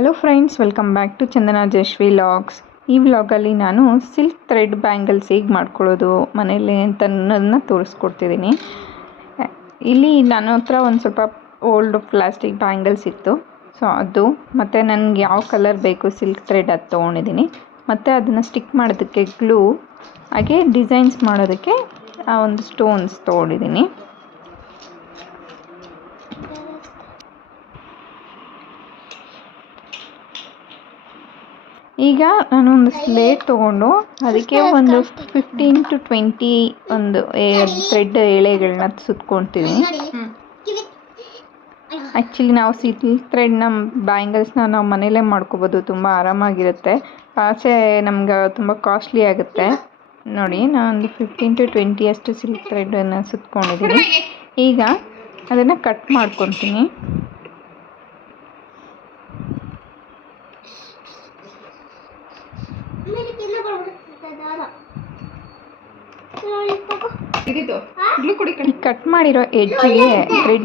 Hello friends, welcome back to Chandana Jashvi vlogs. ಈ ವ್ಲಾಗಲ್ಲಿ ನಾನು ಸಿಲ್ಕ್ ಥ್ರೆಡ್ ಬ್ಯಾಂಗಲ್ಸ್ ಹೇಗೆ ಮಾಡ್ಕೊಳ್ಳೋದು ಮನೇಲಿ ಅಂತ ಅನ್ನೋದನ್ನ ತೋರಿಸ್ಕೊಡ್ತಿದ್ದೀನಿ. ಇಲ್ಲಿ ನನ್ನ ಹತ್ರ ಒಂದು ಸ್ವಲ್ಪ ಓಲ್ಡ್ ಪ್ಲಾಸ್ಟಿಕ್ ಬ್ಯಾಂಗಲ್ಸ್ ಇತ್ತು. ಸೊ ಅದು ಮತ್ತು ನನಗೆ ಯಾವ ಕಲರ್ ಬೇಕು ಸಿಲ್ಕ್ ಥ್ರೆಡ್ ಅದು ತೊಗೊಂಡಿದ್ದೀನಿ. ಮತ್ತು ಅದನ್ನು ಸ್ಟಿಕ್ ಮಾಡೋದಕ್ಕೆ ಗ್ಲೂ, ಹಾಗೆ ಡಿಸೈನ್ಸ್ ಮಾಡೋದಕ್ಕೆ ಒಂದು ಸ್ಟೋನ್ಸ್ ತೊಗೊಂಡಿದ್ದೀನಿ. ಈಗ ನಾನು ಒಂದು ಸ್ಲೇಟ್ ತೊಗೊಂಡು ಅದಕ್ಕೆ ಒಂದು 15 to 20 ಒಂದು ಥ್ರೆಡ್ ಎಳೆಗಳನ್ನ ಸುತ್ಕೊಳ್ತಿದ್ದೀನಿ. ಆ್ಯಕ್ಚುಲಿ ನಾವು ಸಿಲ್ಕ್ ಥ್ರೆಡ್ನ ಬ್ಯಾಂಗಲ್ಸ್ನ ನಾವು ಮನೇಲೇ ಮಾಡ್ಕೋಬೋದು, ತುಂಬ ಆರಾಮಾಗಿರುತ್ತೆ. ಆಚೆ ನಮ್ಗೆ ತುಂಬ ಕಾಸ್ಟ್ಲಿ ಆಗುತ್ತೆ. ನೋಡಿ, ನಾನೊಂದು 15 to 20 ಅಷ್ಟು ಸಿಲ್ಕ್ ಥ್ರೆಡನ್ನು ಸುತ್ಕೊಂಡಿದ್ದೀನಿ. ಈಗ ಅದನ್ನು ಕಟ್ ಮಾಡ್ಕೊತೀನಿ. ಕಟ್ ಮಾಡಿರೋ ಎಡ್ಜಿಗೆ ಥ್ರೆಡ್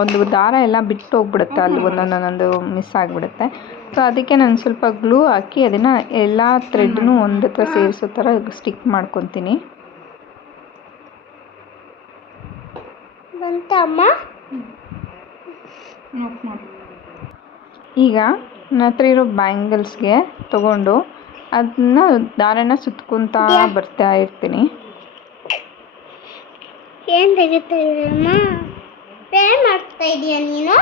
ಒಂದು ದಾರ ಎಲ್ಲ ಬಿಟ್ಟು ಹೋಗ್ಬಿಡುತ್ತೆ, ಅಲ್ಲಿ ಒಂದೊಂದೊಂದೊಂದು ಮಿಸ್ ಆಗಿಬಿಡುತ್ತೆ. ಸೊ ಅದಕ್ಕೆ ನಾನು ಸ್ವಲ್ಪ ಗ್ಲೂ ಹಾಕಿ ಅದನ್ನು ಎಲ್ಲ ಥ್ರೆಡ್ನು ಒಂದು ಹತ್ರ ಸೇರಿಸೋ ಥರ ಸ್ಟಿಕ್ ಮಾಡ್ಕೊತೀನಿ. ಈಗ ನನ್ನ ಹತ್ರ ಇರೋ ಬ್ಯಾಂಗಲ್ಸ್ಗೆ ತಗೊಂಡು ಅದನ್ನ ದಾರನ ಸುತ್ಕೊತಾ ಬರ್ತಾ ಇರ್ತೀನಿ. ಏನು ತೆಗಿತಾಯಿದ್ದೀರಮ್ಮ? ಏನು ಮಾಡ್ತಾ ಇದೀಯಾ ನೀನು?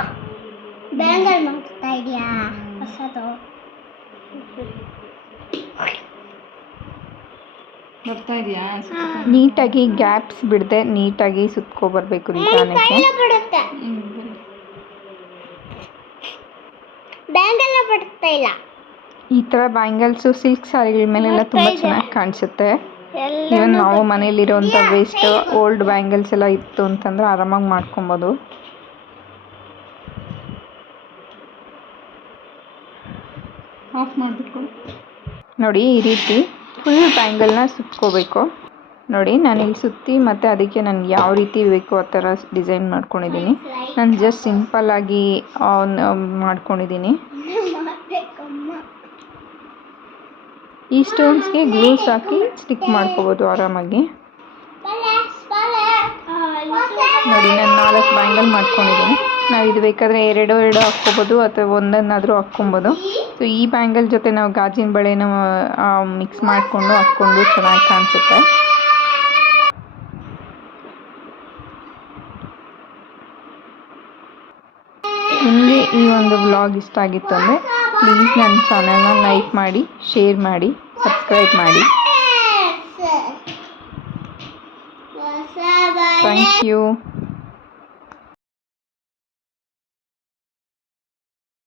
ಬ್ಯಾಂಗಲ್ ಮಾಡ್ತಾ ಇದೀಯಾ ಹೊಸದು? ಬರ್ತಾ ಇದೆಯಾ? ನೀಟಾಗಿ ಗ್ಯಾಪ್ಸ್ ಬಿಡದೆ ನೀಟಾಗಿ ಸುತ್ಕೊಬರ್ಬೇಕು ನಿಧಾನಕ್ಕೆ. ಬ್ಯಾಂಗಲ್ ಬರ್ತಾ ಇಲ್ಲ. ಈ ಥರ ಬ್ಯಾಂಗಲ್ಸು ಸಿಲ್ಕ್ ಸ್ಯಾರಿಗಳ ಮೇಲೆಲ್ಲ ತುಂಬ ಚೆನ್ನಾಗಿ ಕಾಣಿಸುತ್ತೆ. ಇವನ್ ನಾವು ಮನೇಲಿರೋಂಥ ವೇಸ್ಟ್ ಓಲ್ಡ್ ಬ್ಯಾಂಗಲ್ಸ್ ಎಲ್ಲ ಇತ್ತು ಅಂತಂದ್ರೆ ಆರಾಮಾಗಿ ಮಾಡ್ಕೊಬೋದು. ಆಫ್ ಮಾಡಿಬಿಟ್ಟು ನೋಡಿ, ಈ ರೀತಿ ಫುಲ್ ಬ್ಯಾಂಗಲ್ನ ಸುತ್ಕೋಬೇಕು. ನೋಡಿ, ನಾನು ಇಲ್ಲಿ ಸುತ್ತಿ ಮತ್ತು ಅದಕ್ಕೆ ನನಗೆ ಯಾವ ರೀತಿ ಬೇಕೋ ಆ ಥರ ಡಿಸೈನ್ ಮಾಡ್ಕೊಂಡಿದ್ದೀನಿ. ನಾನು ಜಸ್ಟ್ ಸಿಂಪಲ್ಲಾಗಿ ಮಾಡ್ಕೊಂಡಿದ್ದೀನಿ. ಈ ಸ್ಟೋನ್ಸ್ಗೆ ಗ್ಲೂಸ್ ಹಾಕಿ ಸ್ಟಿಕ್ ಮಾಡ್ಕೋಬೋದು ಆರಾಮಾಗಿ. ನೋಡಿ, ನಾನು 4 ಬ್ಯಾಂಗಲ್ ಮಾಡ್ಕೊಂಡಿದ್ದೀನಿ. ನಾವು ಇದು ಬೇಕಾದರೆ ಎರಡು ಹಾಕ್ಕೋಬೋದು ಅಥವಾ ಒಂದನ್ನಾದರೂ ಹಾಕ್ಕೊಬೋದು. ಸೊ ಈ ಬ್ಯಾಂಗಲ್ ಜೊತೆ ನಾವು ಗಾಜಿನ ಬಳೆನ ಮಿಕ್ಸ್ ಮಾಡಿಕೊಂಡು ಹಾಕ್ಕೊಂಡು ಚೆನ್ನಾಗಿ ಕಾಣಿಸುತ್ತೆ. ನಿಮಗೆ ಈ ಒಂದು ವ್ಲಾಗ್ ಇಷ್ಟ ಆಗಿತ್ತು ಅಂದರೆ ಪ್ಲೀಸ್ ನನ್ನ ಚಾನಲ್ನ ಲೈಕ್ ಮಾಡಿ, ಶೇರ್ ಮಾಡಿ, ಸಬ್ಸ್ಕ್ರೈಬ್ ಮಾಡಿ. Thank you.